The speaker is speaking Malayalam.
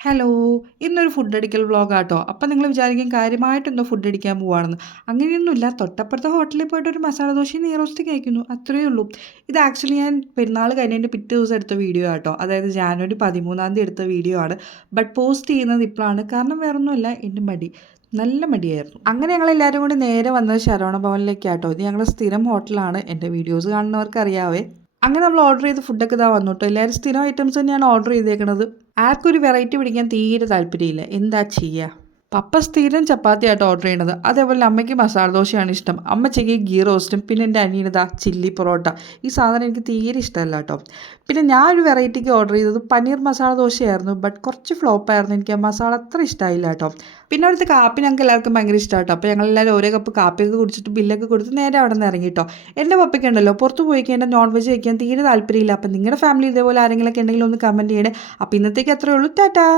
ഹലോ! ഇന്നൊരു ഫുഡ് അടിക്കൽ വ്ളോഗാട്ടോ. അപ്പം നിങ്ങൾ വിചാരിക്കും കാര്യമായിട്ടെന്തോ ഫുഡ് അടിക്കാൻ പോവാണെന്ന്. അങ്ങനെയൊന്നുമില്ല. തൊട്ടപ്പുറത്തെ ഹോട്ടലിൽ പോയിട്ട് ഒരു മസാല ദോശയും നെയ്റോസ്റ്റും കഴിക്കുന്നു. അത്രയേ ഉള്ളൂ. ഇത് ആക്ച്വലി ഞാൻ പെരുന്നാൾ കഴിഞ്ഞതിൻ്റെ പിറ്റേ ദിവസം എടുത്ത വീഡിയോ ആട്ടോ. അതായത് ജാനുവരി 13-ാം തീയതി എടുത്ത വീഡിയോ ആണ്. ബട്ട് പോസ്റ്റ് ചെയ്യുന്നത് ഇപ്പോഴാണ്. കാരണം വേറൊന്നുമല്ല, എൻ്റെ മടി. നല്ല മടിയായിരുന്നു. അങ്ങനെ ഞങ്ങളെല്ലാവരും കൂടി നേരെ വന്നത് ശരവണ ഭവനിലേക്കാട്ടോ. ഇത് ഞങ്ങളുടെ സ്ഥിരം ഹോട്ടലാണ്. എൻ്റെ വീഡിയോസ് കാണുന്നവർക്ക് അറിയാവേ. അങ്ങനെ നമ്മൾ ഓർഡർ ചെയ്ത ഫുഡൊക്കെ ഇതാ വന്നു കേട്ടോ. എല്ലാവരും സ്ഥിരം ഐറ്റംസ് തന്നെയാണ് ഓർഡർ ചെയ്തേക്കണത്. ആർക്കും ഒരു വെറൈറ്റി പിടിക്കാൻ തീരെ താല്പര്യമില്ല. എന്താ ചെയ്യുക? പപ്പ സ്ഥിരം ചപ്പാത്തി ആയിട്ട് ഓർഡർ ചെയ്യണത്. അതേപോലെ അമ്മയ്ക്ക് മസാല ദോശയാണ് ഇഷ്ടം. അമ്മച്ചയ്ക്ക് ഗീ റോസ്റ്റും പിന്നെ എൻ്റെ അനിയനിതാ ചില്ലി പൊറോട്ട. ഈ സാധനം എനിക്ക് തീരെ ഇഷ്ടമല്ല കേട്ടോ. പിന്നെ ഞാൻ ഒരു വെറൈറ്റിക്ക് ഓർഡർ ചെയ്തത് പനീർ മസാല ദോശയായിരുന്നു. ബട്ട് കുറച്ച് ഫ്ലോപ്പായിരുന്നു. എനിക്ക് ആ മസാല അത്ര ഇഷ്ടമായില്ല കേട്ടോ. പിന്നെ അവിടുത്തെ കാപ്പി ഞങ്ങൾക്ക് എല്ലാവർക്കും ഭയങ്കര ഇഷ്ടമാണ് കേട്ടോ. അപ്പോൾ ഞങ്ങളെല്ലാവരും ഓരോ കപ്പ് കാപ്പിയൊക്കെ കുടിച്ചിട്ട് ബില്ലൊക്കെ കൊടുത്ത് നേരെ അവിടെ നിന്ന് ഇറങ്ങി കേട്ടോ. എൻ്റെ പപ്പയ്ക്ക് ഉണ്ടല്ലോ പുറത്ത് പോയി കഴിഞ്ഞാൽ നോൺ വെജ് കഴിക്കാൻ തീരെ താല്പര്യമില്ല. അപ്പം നിങ്ങളുടെ ഫാമിലി ഇതേപോലെ ആരെങ്കിലുമൊക്കെ ഉണ്ടെങ്കിൽ ഒന്ന് കമൻറ്റ് ചെയ്യണേ. അപ്പോൾ ഇന്നത്തേക്ക് അത്രയേ ഉള്ളൂ. ടാറ്റാ.